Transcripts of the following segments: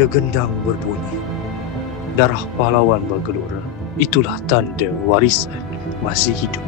Bila gendang berbunyi, darah pahlawan bergelora. Itulah tanda warisan masih hidup.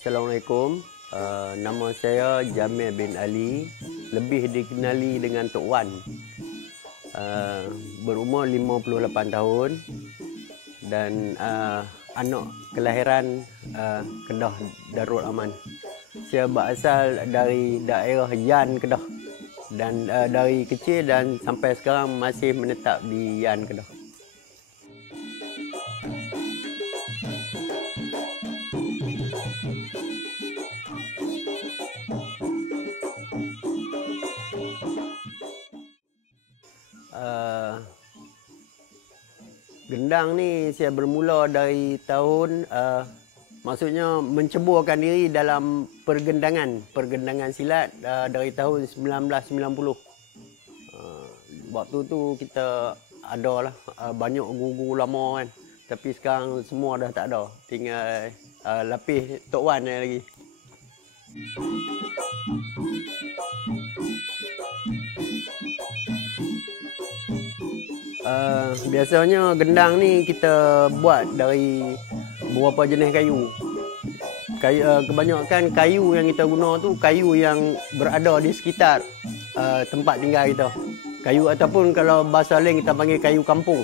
Assalamualaikum, nama saya Jamil bin Ali, lebih dikenali dengan Tok Wan. Berumur 58 tahun dan anak kelahiran Kedah Darul Aman. Saya berasal dari daerah Yan, Kedah, dan dari kecil dan sampai sekarang masih menetap di Yan, Kedah. Gendang ni saya bermula dari tahun maksudnya menceburkan diri dalam pergendangan silat dari tahun 1990. Waktu tu kita ada lah banyak guru-guru lama kan, tapi sekarang semua dah tak ada, tinggal lapis Tok Wan lagi. Biasanya gendang ni kita buat dari beberapa jenis kayu. Kebanyakan kayu yang kita guna tu kayu yang berada di sekitar tempat tinggal kita. Kayu ataupun kalau bahasa lain kita panggil kayu kampung.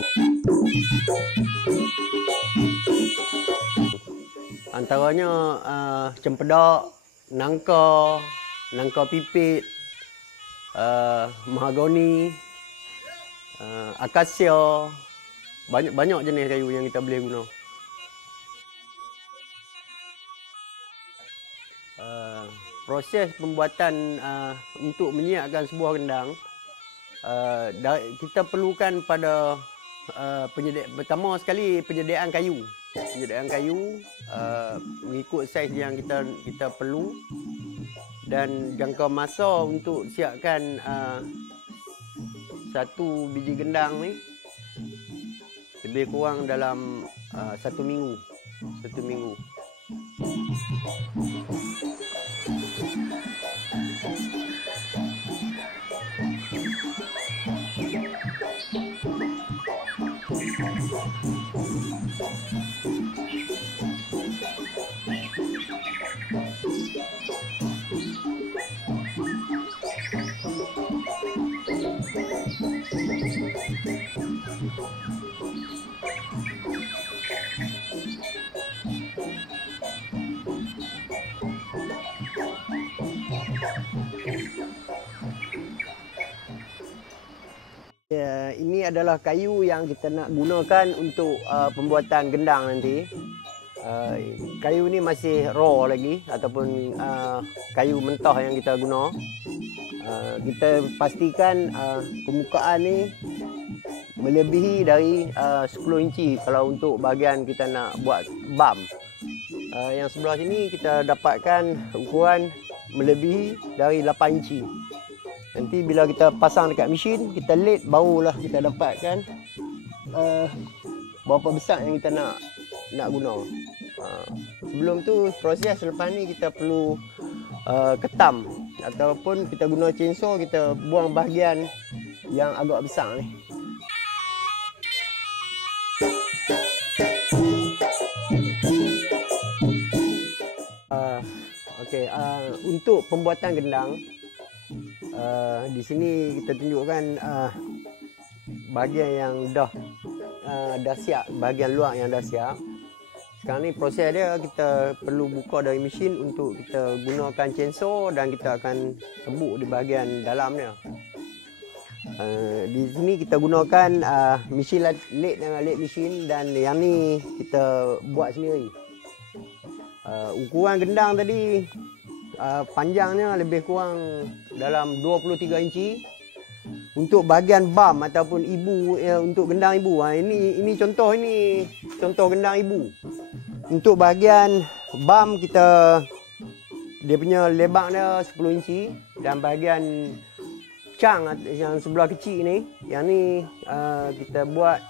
Antaranya cempedak, nangka pipit, mahagoni, akasia, banyak jenis kayu yang kita boleh guna. Proses pembuatan untuk menyiapkan sebuah gendang, kita perlukan pada pertama sekali penyediaan kayu. Mengikut saiz yang kita perlu, dan jangka masa untuk siapkan satu biji gendang ni lebih kurang dalam 1 minggu. Ini adalah kayu yang kita nak gunakan untuk pembuatan gendang nanti. Kayu ni masih raw lagi ataupun kayu mentah yang kita guna. Kita pastikan permukaan ni melebihi dari 10 inci kalau untuk bahagian kita nak buat bam. Yang sebelah sini kita dapatkan ukuran melebihi dari 8 inci. Nanti bila kita pasang dekat mesin, kita late, barulah kita dapatkan berapa besar yang kita nak guna. Sebelum tu, proses selepas ni kita perlu ketam ataupun kita guna chainsaw, kita buang bahagian yang agak besar ni. Untuk pembuatan gendang, di sini kita tunjukkan bahagian yang dah siap, bahagian luar yang dah siap. Sekarang ni proses dia, kita perlu buka dari mesin untuk kita gunakan chainsaw dan kita akan tebuk di bahagian dalam dia. Di sini kita gunakan mesin lathe dengan lathe mesin, dan yang ni kita buat sendiri. Ukuran gendang tadi panjangnya lebih kurang dalam 23 inci. Untuk bahagian bam ataupun ibu, untuk gendang ibu, ini contoh gendang ibu. Untuk bahagian bam dia punya lebar dia 10 inci, dan bahagian cang yang sebelah kecil ni, yang ni kita buat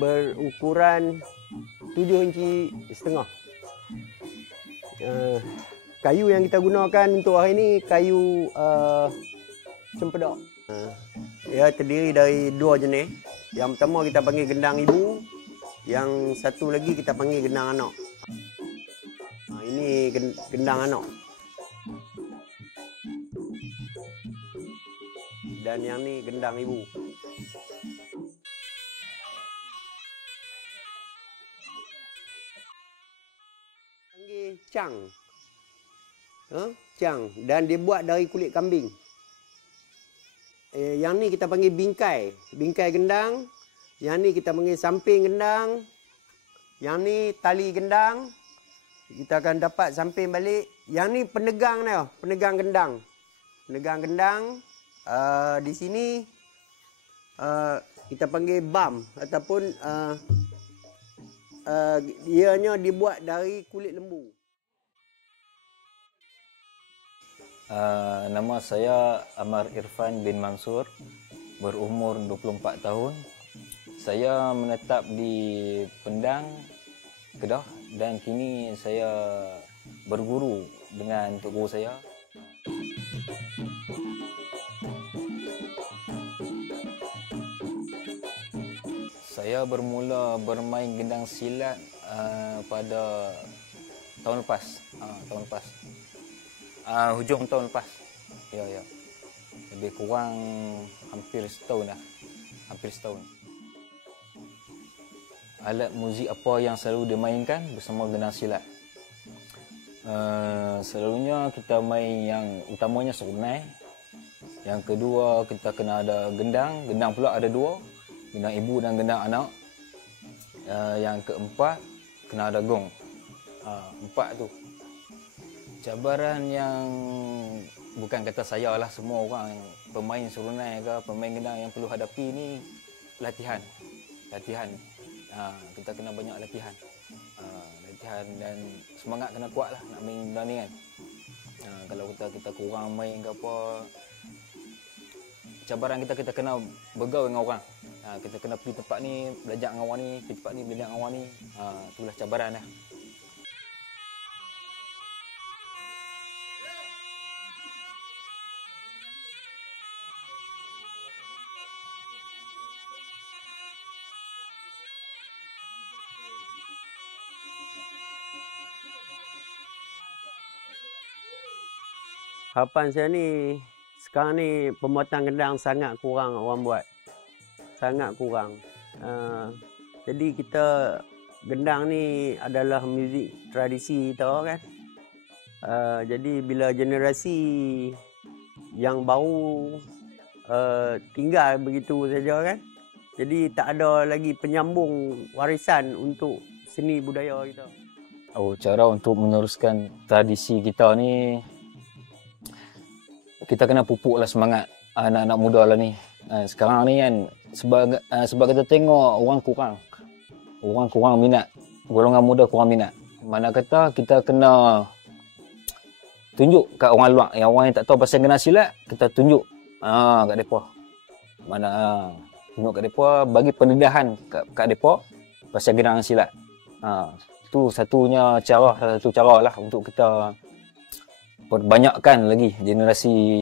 berukuran 7 inci setengah. Kayu yang kita gunakan untuk hari ni kayu cempedak. Ia terdiri dari 2 jenis. Yang pertama kita panggil gendang ibu, yang satu lagi kita panggil gendang anak. Ini gendang anak. Dan yang ni gendang ibu. Panggil cang. Cang, dan dia buat dari kulit kambing. Yang ni kita panggil bingkai gendang. Yang ni kita panggil samping gendang. Yang ni tali gendang. Kita akan dapat samping balik. Yang ni penegang dia, penegang gendang. Penegang gendang. Di sini kita panggil bam, ataupun ianya dibuat dari kulit lembu. Nama saya Amar Irfan bin Mansur, berumur 24 tahun. Saya menetap di Pendang, Kedah, dan kini saya berguru dengan tok guru saya. Saya bermula bermain gendang silat pada tahun lepas. Hujung tahun lepas. Ya. Lebih kurang hampir setahun dah. Hampir setahun. Alat muzik apa yang selalu dimainkan bersama gendang silat? Selalunya kita main yang utamanya serunai. Yang kedua kita kena ada gendang. Gendang pula ada 2. Gendang ibu dan gendang anak. Yang keempat kena ada gong. 4 tu. Cabaran yang bukan kata saya lah, semua orang pemain serunai ke pemain gendang yang perlu hadapi ni latihan. Kita kena banyak latihan. Latihan dan semangat kena kuat lah nak main gendang ni kan. Kalau kita kurang main ke apa, cabaran kita kena bergaul dengan orang. Kita kena pergi tempat ni belajar dengan orang ni, pergi tempat ni belajar dengan orang ni. Itulah cabaran lah. Harapan saya ni, sekarang ni pembuatan gendang sangat kurang orang buat. Sangat kurang. Jadi gendang ni adalah muzik tradisi kita kan. Jadi bila generasi yang baru tinggal begitu saja kan. Jadi tak ada lagi penyambung warisan untuk seni budaya kita. Cara untuk meneruskan tradisi kita ni, kita kena pupuklah semangat anak-anak muda lah ni. Sekarang ni kan sebab kita tengok orang kurang minat, golongan muda kurang minat. Mana kata kita kena tunjuk kat orang luar, yang orang yang tak tahu pasal gendang silat, kita tunjuk kat depa. Tunjuk kat depa, bagi pendedahan kat depa pasal gendang silat. Itu satu cara lah untuk kita perbanyakkan lagi generasi